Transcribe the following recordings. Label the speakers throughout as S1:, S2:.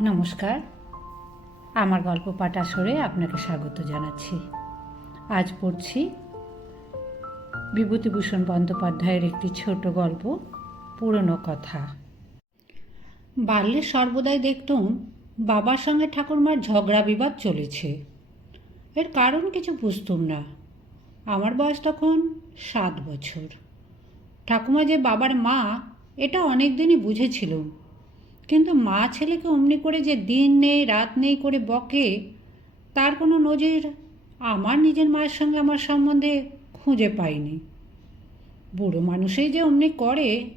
S1: নমস্কার। আমার গল্প পাঠ আসরে আপনাকে স্বাগত জানাচ্ছি। আজ পড়ছি বিভূতিভূষণ বন্দ্যোপাধ্যায়ের একটি ছোট গল্প, পুরনো কথা। বাল্যে সর্বদাই দেখতুম বাবার সঙ্গে ঠাকুরমার ঝগড়া বিবাদ চলেছে। এর কারণ কিছু বুঝতুম না। আমার বয়স তখন সাত বছর। ঠাকুমা যে বাবার মা, এটা অনেক দিনই বুঝেছিলুম। কিন্তু মা ছেলেকে অমনি করে যে দিন নেই, রাত নেই করে বকে, তার কোনো নজির আমার নিজের মায়ের সঙ্গে আমার সম্বন্ধে খুঁজে পাইনি। বুড়ো মানুষেই যে অমনি করে,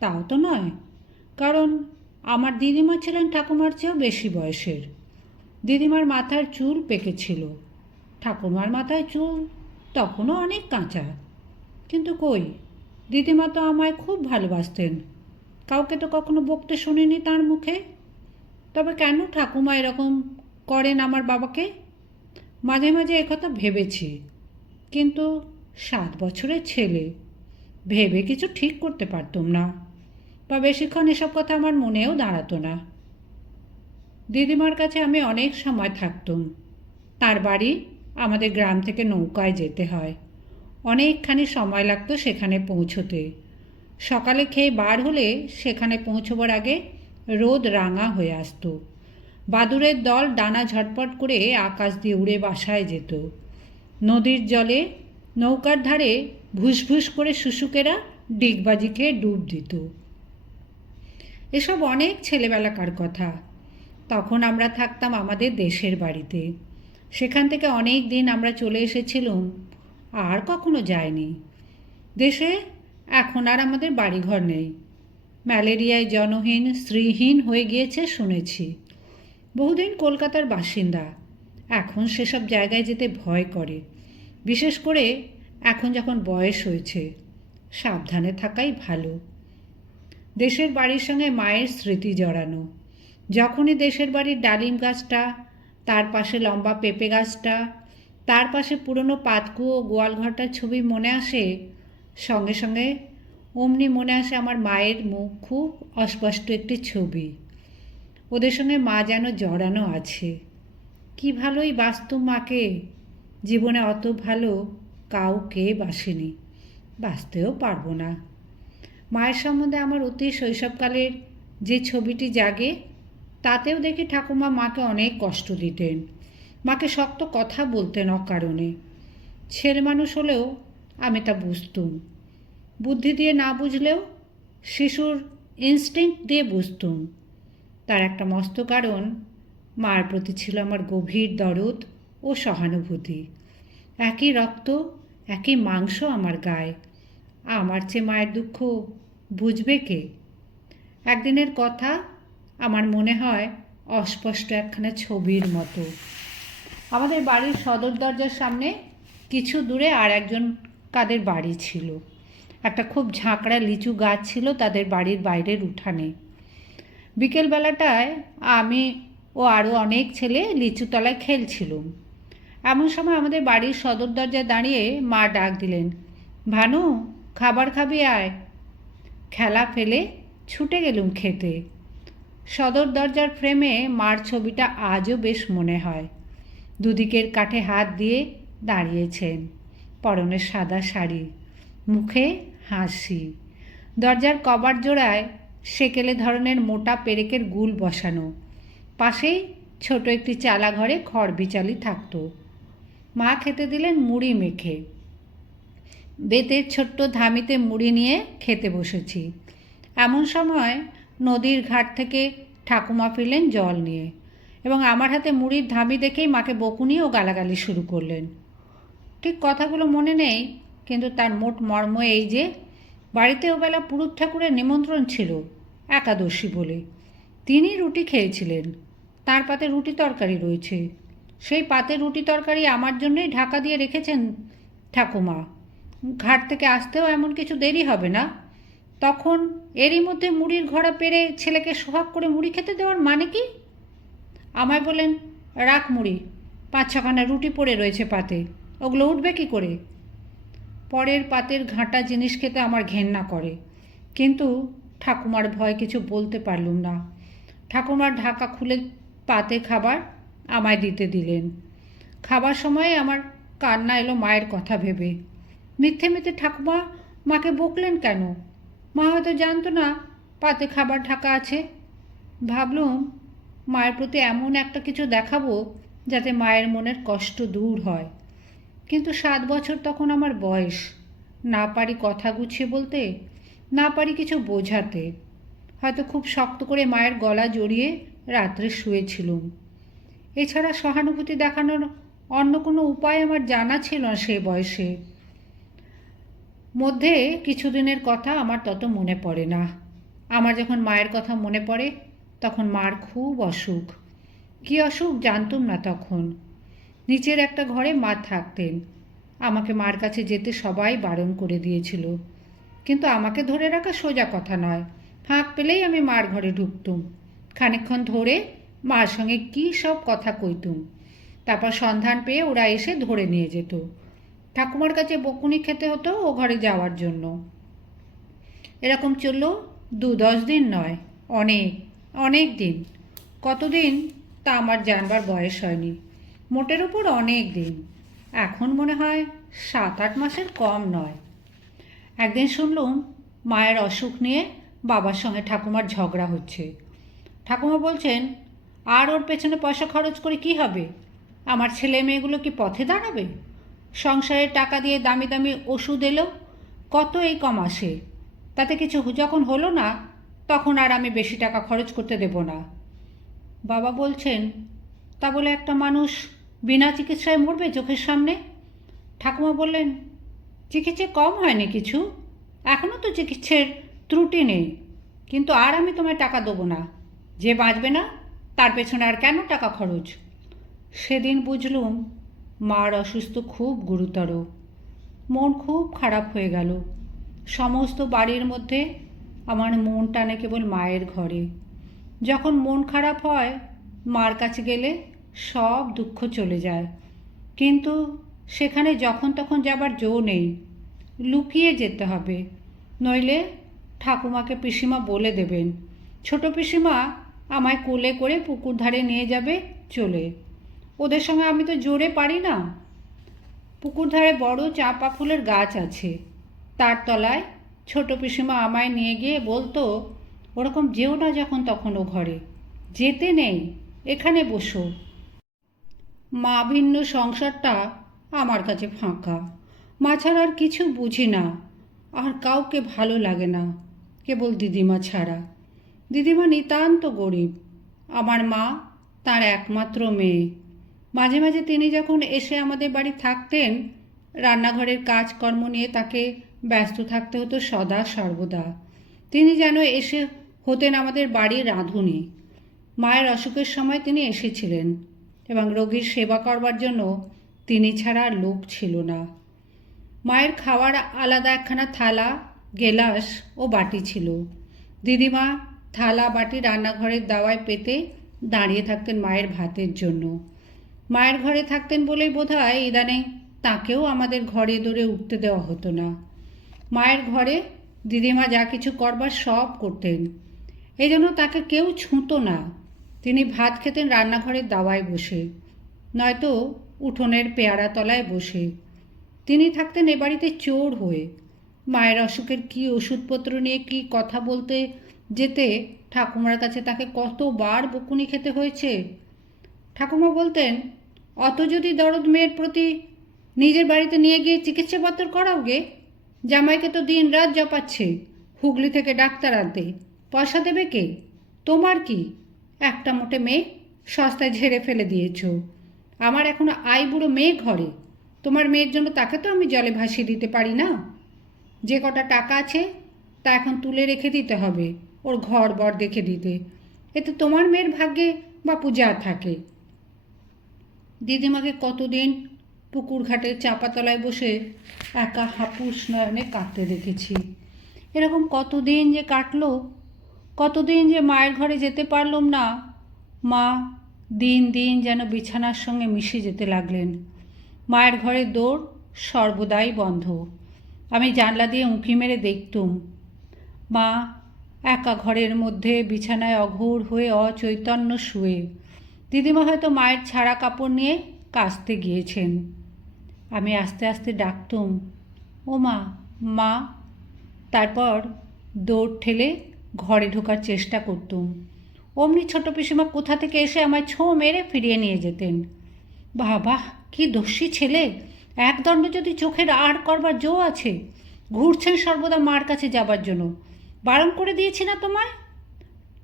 S1: তাও তো নয়। কারণ আমার দিদিমা ছিলেন ঠাকুমার চেয়েও বেশি বয়সের। দিদিমার মাথার চুল পেকেছিল ঠাকুমার মাথায় চুল তখনও অনেক কাঁচা। কিন্তু কই, দিদিমা তো আমায় খুব ভালোবাসতেন। কাউকে তো কখনো বকতে শুনিনি তার মুখে। তবে কেন ঠাকুমা এরকম করেন আমার বাবাকে? মাঝে মাঝে একথা ভেবেছি। কিন্তু সাত বছরের ছেলে, ভেবে কিছু ঠিক করতে পারতুম না। বা বেশিক্ষণ এসব কথা আমার মনেও দাঁড়াতো না। দিদিমার কাছে আমি অনেক সময় থাকতুম। তার বাড়ি আমাদের গ্রাম থেকে নৌকায় যেতে হয়। অনেকখানি সময় লাগতো সেখানে পৌঁছতে। সকালে খেয়ে বার হলে সেখানে পৌঁছবার আগে রোদ রাঙা হয়ে আসতো। বাদুরের দল ডানা ঝটপট করে আকাশ দিয়ে উড়ে বাসায় যেত। নদীর জলে নৌকার ধারে ভুসভুস করে শুশুকেরা ডিগবাজি খেয়ে ডুব দিত। এসব অনেক ছেলেবেলাকার কথা। তখন আমরা থাকতাম আমাদের দেশের বাড়িতে। সেখান থেকে অনেক দিন আমরা চলে এসেছিলাম, আর কখনো যায়নি দেশে এখন আর আমাদের বাড়িঘর নেই। ম্যালেরিয়ায় জনহীন, স্ত্রীহীন হয়ে গিয়েছে শুনেছি। বহুদিন কলকাতার বাসিন্দা। এখন সেসব জায়গায় যেতে ভয় করে। বিশেষ করে এখন যখন বয়স হয়েছে, সাবধানে থাকাই ভালো। দেশের বাড়ির সঙ্গে মায়ের স্মৃতি জড়ানো। যখনই দেশের বাড়ির ডালিম গাছটা, তার পাশে লম্বা পেঁপে গাছটা, তার পাশে পুরনো পাতকু ও গোয়ালঘরটার ছবি মনে আসে সঙ্গে সঙ্গে অমনি মনে আসে আমার মায়ের মুখ খুব অস্পষ্ট একটি ছবি। ওদের সঙ্গে মা যেন জড়ানো আছে। কি ভালোই বাস্তুম মাকে, জীবনে অত ভালো কাউকে বাসেনি। বাঁচতেও পারব না। মায়ের সম্বন্ধে আমার অতি শৈশবকালের যে ছবিটি জাগে, তাতেও দেখি ঠাকুমা মাকে অনেক কষ্ট দিতেন। মাকে শক্ত কথা বলতেন অকারণে। ছেলে মানুষ হলেও আমি তা বুঝতুম। বুদ্ধি দিয়ে না বুঝলেও শিশুর ইনস্টিংক্ট দিয়ে বুঝতুম। তার একটা মস্ত কারণ, মার প্রতি ছিল আমার গভীর দরদ ও সহানুভূতি। একই রক্ত, একই মাংস আমার গায়ে। আমার চেয়ে মায়ের দুঃখ বুঝবে কে? একদিনের কথা আমার মনে হয় অস্পষ্ট একখানা ছবির মতো। আমাদের বাড়ির সদর দরজার সামনে কিছু দূরে আর একজন কাদের বাড়ি ছিল। একটা খুব ঝাঁকড়া লিচু গাছ ছিল তাদের বাড়ির বাইরের উঠানে। বিকেলবেলাটায় আমি ও আরও অনেক ছেলে লিচু তলায় খেলছিলুম। এমন সময় আমাদের বাড়ির সদর দরজায় দাঁড়িয়ে মা ডাক দিলেন, ভানু, খাবার খাবি আয়। খেলা ফেলে ছুটে গেলুম খেতে। সদর দরজার ফ্রেমে মার ছবিটা আজও বেশ মনে হয়। দুদিকের কাঠে হাত দিয়ে দাঁড়িয়েছেন। পরনে সাদা শাড়ি, মুখে হাসি। দরজার কবার জোড়ায় সেকেলে ধরনের মোটা পেরেকের গুল বসানো। পাশেই ছোট একটি চালা ঘরে খড় বিচালি থাকত। মা খেতে দিলেন মুড়ি মেখে। বেতের ছোট্ট ধামিতে মুড়ি নিয়ে খেতে বসেছি। এমন সময় নদীর ঘাট থেকে ঠাকুমা ফিরলেন জল নিয়ে এবং আমার হাতে মুড়ির ধামি দেখেই মাকে বকুনি ও গালাগালি শুরু করলেন। ঠিক কথাগুলো মনে নেই, কিন্তু তার মোট মর্ম এই যে, বাড়িতে ওবেলা পুরুত ঠাকুরের নিমন্ত্রণ ছিল, একাদশী বলে। তিনি রুটি খেয়েছিলেন, তার পাতে রুটি তরকারি রয়েছে। সেই পাতে রুটি তরকারি আমার জন্যই ঢাকা দিয়ে রেখেছেন ঠাকুমা। ঘাট থেকে আসতেও এমন কিছু দেরি হবে না। তখন এরই মধ্যে মুড়ির ঘোড়া পেরে ছেলেকে সোহাগ করে মুড়ি খেতে দেওয়ার মানে কি? আমায় বলেন, রাখ মুড়ি, পাঁচ ছখানা রুটি পড়ে রয়েছে পাতে। ওগুলো উঠবে কি করে? পরের পাতের ঘাঁটা জিনিস খেতে আমার ঘেন্না করে। কিন্তু ঠাকুমার ভয় কিছু বলতে পারলুম না। ঠাকুমার ঢাকা খুলে পাতে খাবার আমায় দিতে দিলেন। খাবার সময় আমার কান্না এলো মায়ের কথা ভেবে। মিথ্যে মিথ্যে ঠাকুমা মাকে বকলেন কেন? মা হয়তো জানতো না পাতে খাবার ঢাকা আছে। ভাবলুম মায়ের প্রতি এমন একটা কিছু দেখাবো যাতে মায়ের মনের কষ্ট দূর হয়। কিন্তু সাত বছর তখন আমার বয়স। না পারি কথা গুছিয়ে বলতে, না পারি কিছু বোঝাতে। হয়তো খুব শক্ত করে মায়ের গলা জড়িয়ে রাত্রে শুয়েছিলুম। এছাড়া সহানুভূতি দেখানোর অন্য কোনো উপায় আমার জানা ছিল না সে বয়সে। মধ্যে কিছুদিনের কথা আমার তত মনে পড়ে না। আমার যখন মায়ের কথা মনে পড়ে, তখন মার খুব অসুখ। কী অসুখ জানতুম না তখন। নিচের একটা ঘরে মা থাকতেন। আমাকে মার কাছে যেতে সবাই বারণ করে দিয়েছিল। কিন্তু আমাকে ধরে রাখা সোজা কথা নয়। ফাঁক পেলেই আমি মার ঘরে ঢুকতুম। খানিকক্ষণ ধরে মার সঙ্গে কী সব কথা কইতুম। তারপর সন্ধান পেয়ে ওরা এসে ধরে নিয়ে যেত। ঠাকুমার কাছে বকুনি খেতে হতো ও ঘরে যাওয়ার জন্য। এরকম চলল দু দশ দিন নয়, অনেক অনেক দিন। কতদিন তা আমার জানবার বয়স হয়নি। মোটের উপর অনেক দিন। এখন মনে হয় সাত আট মাসের কম নয়। একদিন শুনলুম মায়ের অসুখ নিয়ে বাবার সঙ্গে ঠাকুমার ঝগড়া হচ্ছে। ঠাকুমা বলছেন, আর ওর পেছনে পয়সা খরচ করে কি হবে? আমার ছেলে মেয়েগুলো কি পথে দাঁড়াবে? সংসারের টাকা দিয়ে দামি দামি ওষুধ এলো, কত এই কম আসে? তাতে কিছু যখন হলো না, তখন আর আমি বেশি টাকা খরচ করতে দেব না। বাবা বলছেন, তা বলে একটা মানুষ বিনা চিকিৎসায় মরবে চোখের সামনে? ঠাকুমা বললেন, চিকিৎসা কম হয়নি কিছু। এখনও তো চিকিৎসার ত্রুটি নেই। কিন্তু আর আমি তোমায় টাকা দেবো না। যে বাঁচবে না, তার পেছনে আর কেন টাকা খরচ? সেদিন বুঝলুম, মার অসুস্থ খুব গুরুতর। মন খুব খারাপ হয়ে গেল। সমস্ত বাড়ির মধ্যে আমার মন টানে কেবল মায়ের ঘরে। যখন মন খারাপ হয়, মার কাছে গেলে সব দুঃখ চলে যায়। কিন্তু সেখানে যখন তখন যাবার জো নেই। লুকিয়ে যেতে হবে। নইলে ঠাকুমাকে পিসিমা বলে দেবেন, ছোট পিসিমা আমায় কোলে করে পুকুর ধারে নিয়ে যাবে, চলে। ওদের সঙ্গে আমি তো জোরে পারি না। পুকুর ধারে বড় চাপা ফুলের গাছ আছে। তার তলায় ছোট পিসিমা আমায় নিয়ে গিয়ে বলতো, ওরকম যেও না যখন তখন ও ঘরে। যেতে নেই। এখানে বসো। মা ভিন্ন সংসারটা আমার কাছে ফাঁকা। মা ছাড়া আর কিছু বুঝি না। আর কাউকে ভালো লাগে না, কেবল দিদিমা ছাড়া। দিদিমা নিতান্ত গরিব। আমার মা তার একমাত্র মেয়ে। মাঝে মাঝে তিনি যখন এসে আমাদের বাড়ি থাকতেন, রান্নাঘরের কাজকর্ম নিয়ে তাকে ব্যস্ত থাকতে হতো সদা সর্বদা। তিনি যেন এসে হতেন আমাদের বাড়ির রাঁধুনি। মায়ের অসুখের সময় তিনি এসেছিলেন। এবং রোগীর সেবা করবার জন্য তিনি ছাড়া লোক ছিল না। মায়ের খাওয়ার আলাদা একখানা থালা, গেলাস ও বাটি ছিল। দিদিমা থালা, বাটি রান্নাঘরের দাওয়ায় পেতে দাঁড়িয়ে থাকতেন মায়ের ভাতের জন্য। মায়ের ঘরে থাকতেন বলেই বোধ হয় ইদানিং তাকেও আমাদের ঘরে দৌড়ে উঠতে দেওয়া হতো না। মায়ের ঘরে দিদিমা যা কিছু করবার সব করতেন। এই জন্য তাকে কেউ ছুঁতো না। তিনি ভাত খেতেন রান্নাঘরের দাওয়ায় বসে, নয়তো উঠোনের পেয়ারা তলায় বসে। তিনি থাকতেন এ বাড়িতে চোর হয়ে। মায়ের অসুখের কী ওষুধপত্র নিয়ে কী কথা বলতে যেতে ঠাকুমার কাছে তাকে কতবার বকুনি খেতে হয়েছে? ঠাকুমা বলতেন, অত যদি দরদ মেয়ের প্রতি নিজের বাড়িতে নিয়ে গিয়ে চিকিৎসাপত্র করাও গে? জামাইকে তো দিন রাত জপাচ্ছে, হুগলি থেকে ডাক্তার আনতে। পয়সা দেবে কে? তোমার কি? একটা মোটে মেয়ে সস্তায় ঝেড়ে ফেলে দিয়েছ। আমার এখনও আই বুড়ো মেয়ে ঘরে। তোমার মেয়ের জন্য তাকে তো আমি জলে ভাসিয়ে দিতে পারি না। যে কটা টাকা আছে, তা এখন তুলে রেখে দিতে হবে, ওর ঘর বর দেখে দিতে। এতে তোমার মেয়ের ভাগ্যে বা পূজা থাকে। দিদিমাকে কতদিন পুকুর ঘাটের চাপাতলায় বসে একা হাপুস নয়নে কাটতে দেখেছি। এরকম কতদিন যে কাটলো কতদিন যে মায়ের ঘরে যেতে পারলুম না। মা দিন দিন যেন বিছানার সঙ্গে মিশে যেতে লাগলেন। মায়ের ঘরের দৌড় সর্বদাই বন্ধ। আমি জানলা দিয়ে উঁকি মেরে দেখতুম। মা একা ঘরের মধ্যে বিছানায় অঘোর হয়ে অচৈতন্য শুয়ে। দিদিমা হয়তো মায়ের ছাড়া কাপড় নিয়ে কাচতে গিয়েছেন। আমি আস্তে আস্তে ডাকতুম, ও মা মা। তারপর দৌড় ঠেলে ঘরে ঢোকার চেষ্টা করতুম। অমনি ছোট পিসিমা কোথা থেকে এসে আমায় ছোঁ মেরে ফিরিয়ে নিয়ে যেতেন। বাবা, কি দস্যি ছেলে! একদণ্ড যদি চোখের আর করবার জো আছে, ঘুরছেন সর্বদা মার কাছে যাবার জন্য। বারণ করে দিয়েছি না তোমায়?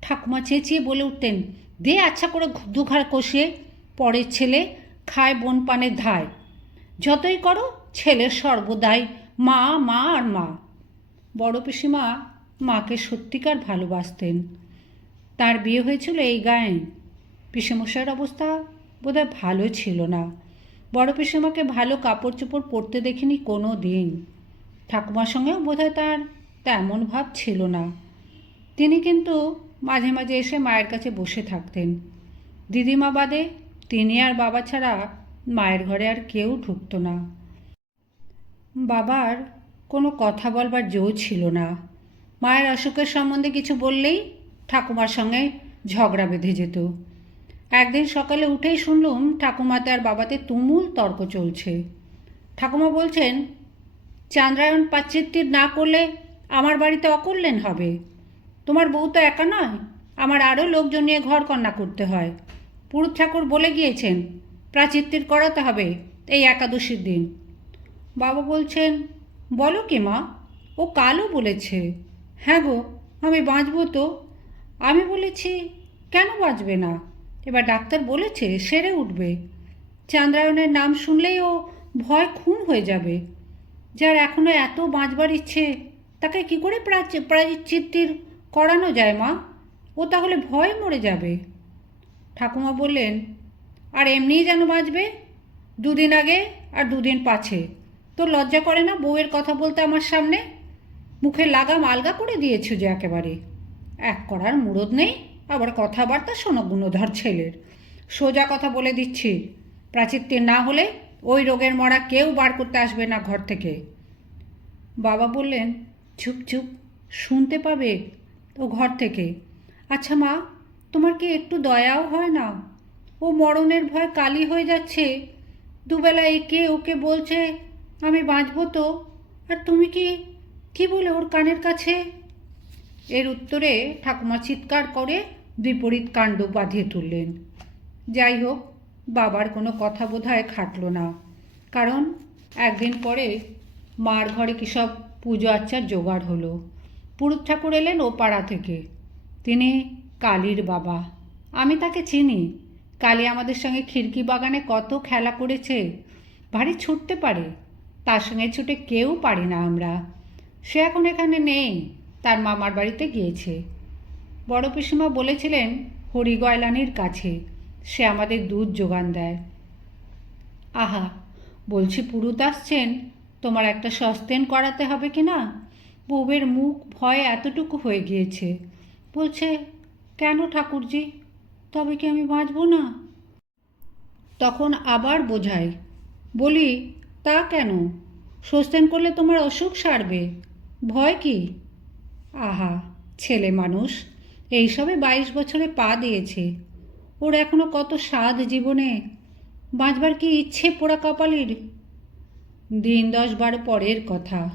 S1: ঠাকুমা চেঁচিয়ে বলে উঠতেন, দে আচ্ছা করে দুঘাড় কষিয়ে, পরের ছেলে খায় বন পানের ধায়। যতই করো ছেলের সর্বদাই মা মা আর মা। বড় পিসিমা মাকে সত্যিকার ভালোবাসতেন। তার বিয়ে হয়েছিল এই গায়ে। পিসেমশাইয়ের অবস্থা বোধহয় ভালো ছিল না। বড় পিসেমাকে ভালো কাপড় চোপড় পরতে দেখিনি কোনো দিন ঠাকুমার সঙ্গেও বোধহয় তার তেমন ভাব ছিল না। তিনি কিন্তু মাঝে মাঝে এসে মায়ের কাছে বসে থাকতেন। দিদিমা বাদে তিনি আর বাবা ছাড়া মায়ের ঘরে আর কেউ ঢুকতো না। বাবার কোনো কথা বলবার জো ছিল না। মায়ের অসুখের সম্বন্ধে কিছু বললেই ঠাকুমার সঙ্গে ঝগড়া বেঁধে যেত। একদিন সকালে উঠেই শুনলুম ঠাকুমাতে আর বাবাতে তুমুল তর্ক চলছে। ঠাকুমা বলছেন, চান্দ্রায়ণ পাচ্চিত্তির না করলে আমার বাড়িতে অকল্যাণ হবে। তোমার বউ তো একা নয়, আমার আরও লোকজন নিয়ে ঘর কন্যা করতে হয়। পুরুত ঠাকুর বলে গিয়েছেন প্রাচিত্তির করাতে হবে এই একাদশীর দিন। বাবা বলছেন, বলো কি মা, ও কালও বলেছে। হ্যাঁ গো, আমি বাঁচবো তো। আমি বলেছি, কেন বাঁচবে না? এবার ডাক্তার বলেছে, সেরে উঠবে। চান্দ্রায়ণের নাম শুনলেই ও ভয় খুন হয়ে যাবে। যার এখনও এত বাঁচবার ইচ্ছে, তাকে কি করে প্রাচী প্রাচিত্তির করানো যায় মা? ও তাহলে ভয় মরে যাবে। ঠাকুমা বললেন, আর এমনিই যেন বাঁচবে? দুদিন আগে আর দুদিন পাছে। তোর লজ্জা করে না বউয়ের কথা বলতে আমার সামনে? মুখে লাগাম আলগা করে দিয়েছ যে একেবারে। এক করার মুরদ নেই, আবার কথাবার্তা শোনো গুণধর ছেলের। সোজা কথা বলে দিচ্ছি প্রাচিত্যের না হলে ওই রোগের মরা কেউ বার করতে আসবে না ঘর থেকে। বাবা বললেন, চুপ চুপ, শুনতে পাবে ও ঘর থেকে। আচ্ছা মা, তোমার কি একটু দয়াও হয় না? ও মরণের ভয় কালি হয়ে যাচ্ছে। দুবেলা একে ওকে বলছে, আমি বাঁচব তো? আর তুমি কি কি বলে ওর কানের কাছে? এর উত্তরে ঠাকুমা চিৎকার করে বিপরীত কাণ্ড বাঁধিয়ে তুললেন। যাই হোক, বাবার কোনো কথা বোধহয় খাটল না। কারণ একদিন পরে মার ঘরে কী সব পুজো আচ্চার জোগাড় হলো। পুরুত ঠাকুর এলেন ও পাড়া থেকে। তিনি কালীর বাবা। আমি তাকে চিনি। কালী আমাদের সঙ্গে খিড়কি বাগানে কত খেলা করেছে। ভারী ছুটতে পারে। তার সঙ্গে ছুটে কেউ পারি না আমরা। সে এখন এখানে নেই। তার মামার বাড়িতে গিয়েছে। বড় পিসিমা বলেছিলেন হরিগয়লানির কাছে। সে আমাদের দুধ যোগান দেয়। আহা, বলছি পুরুত আসছেন। তোমার একটা সস্তেন করাতে হবে কি না? বউয়ের মুখ ভয়ে এতটুকু হয়ে গিয়েছে। বলছে, কেন ঠাকুরজি? তবে কি আমি বাঁচব না? তখন আবার বোঝাই বলি, তা কেন? সস্তেন করলে তোমার অসুখ সারবে। ভয় কি? আহা, ছেলে মানুষ, এইসবে বাইশ বছরে পা দিয়েছে। ওর এখনও কত স্বাদ জীবনে। বাঁচবার কি ইচ্ছে পোড়া কপালের? দিন দশ বারো পরের কথা।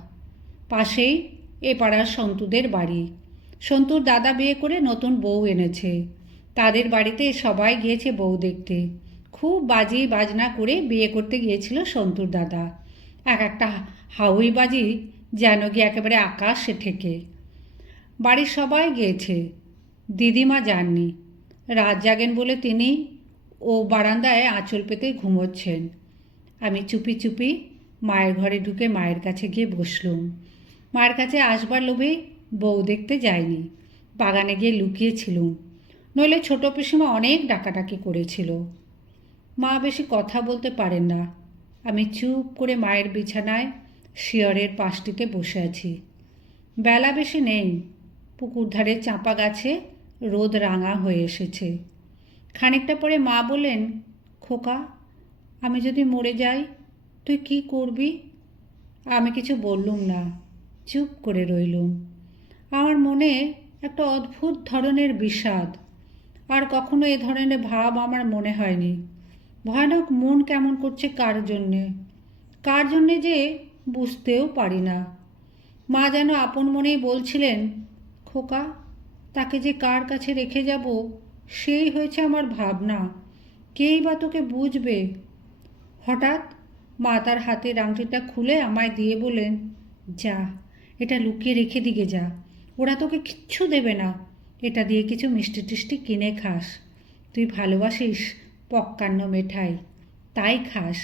S1: পাশেই এ পাড়ার সন্তুদের বাড়ি। সন্তুর দাদা বিয়ে করে নতুন বউ এনেছে। তাদের বাড়িতে সবাই গিয়েছে বউ দেখতে। খুব বাজি বাজনা করে বিয়ে করতে গিয়েছিল সন্তুর দাদা। এক একটা হাউই বাজি যেন গিয়ে একেবারে আকাশে ঠেকে বাড়ির সবাই গিয়েছে। দিদিমা যাননি। রাত জাগেন বলে তিনি ও বারান্দায় আঁচল পেতে ঘুমোচ্ছেন। আমি চুপি চুপি মায়ের ঘরে ঢুকে মায়ের কাছে গিয়ে বসলুম। মায়ের কাছে আসবার লোভে বউ দেখতে যায়নি। বাগানে গিয়ে লুকিয়েছিলুম। নইলে ছোট পিসিমা অনেক ডাকাডাকি করেছিল। মা বেশি কথা বলতে পারেন না। আমি চুপ করে মায়ের বিছানায় শিয়রের পাশটিতে বসে আছি। বেলা বেশি নেই। পুকুর ধারে চাঁপা গাছে রোদ রাঙা হয়ে এসেছে। খানিকটা পরে মা বলেন খোকা, আমি যদি মরে যাই, তুই কি করবি? আমি কিছু বললুম না। চুপ করে রইলুম। আমার মনে একটা অদ্ভুত ধরনের বিষাদ। আর কখনো এ ধরনের ভাব আমার মনে হয়নি। ভয়ানক মন কেমন করছে কার জন্যে? কার জন্যে যে বুঝতেও পারি না। মা যেন আপন মনেই বলছিলেন, খোকা, তাকে যে কার কাছে রেখে যাব, সেই হয়েছে আমার ভাবনা। কেই বা তোকে বুঝবে? হঠাৎ মা তার হাতের আংটিটা খুলে আমায় দিয়ে বলেন যা, এটা লুকিয়ে রেখে দিকে যা। ওরা তোকে কিচ্ছু দেবে না। এটা দিয়ে কিছু মিষ্টি টিষ্টি কিনে খাস। তুই ভালোবাসিস পক্কান্ন মেঠাই। তাই খাস।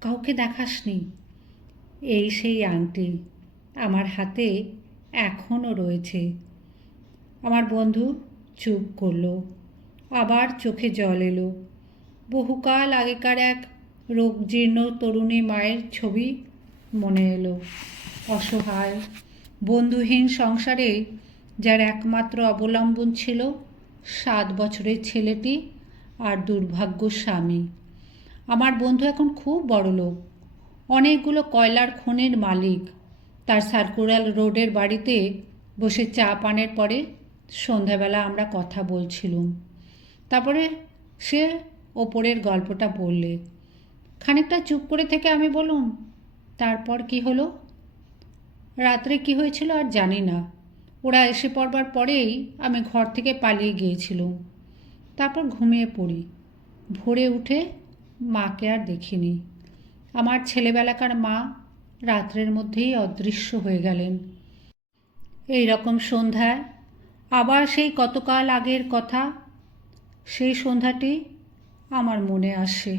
S1: কাউকে দেখাসনি। এই সেই আংটি আমার হাতে এখনও রয়েছে। আমার বন্ধু চুপ করল, আবার চোখে জল এলো। বহুকাল আগেকার এক রোগজীর্ণ তরুণী মায়ের ছবি মনে এলো। অসহায়, বন্ধুহীন সংসারে যার একমাত্র অবলম্বন ছিল সাত বছরের ছেলেটি আর দুর্ভাগ্য স্বামী। আমার বন্ধু এখন খুব বড় লোক অনেকগুলো কয়লার খনির মালিক। তার সার্কুলার রোডের বাড়িতে বসে চা পানের পরে সন্ধ্যাবেলা আমরা কথা বলছিলুম। তারপরে সে ওপরের গল্পটা বললে। খানিকটা চুপ করে থেকে আমি বলুন তারপর কি হলো? রাত্রে কি হয়েছিল আর জানি না। ওরা এসে পড়বার পরেই আমি ঘর থেকে পালিয়ে গিয়েছিলুম। তারপর ঘুমিয়ে পড়ি। ভোরে উঠে মাকে আর দেখিনি। আমার ছেলেবেলাকার মা রাত্রের মধ্যেই অদৃশ্য হয়ে গেলেন। এই রকম সন্ধ্যায় আবার সেই কতকাল আগের কথা, সেই সন্ধ্যাটি আমার মনে আসে।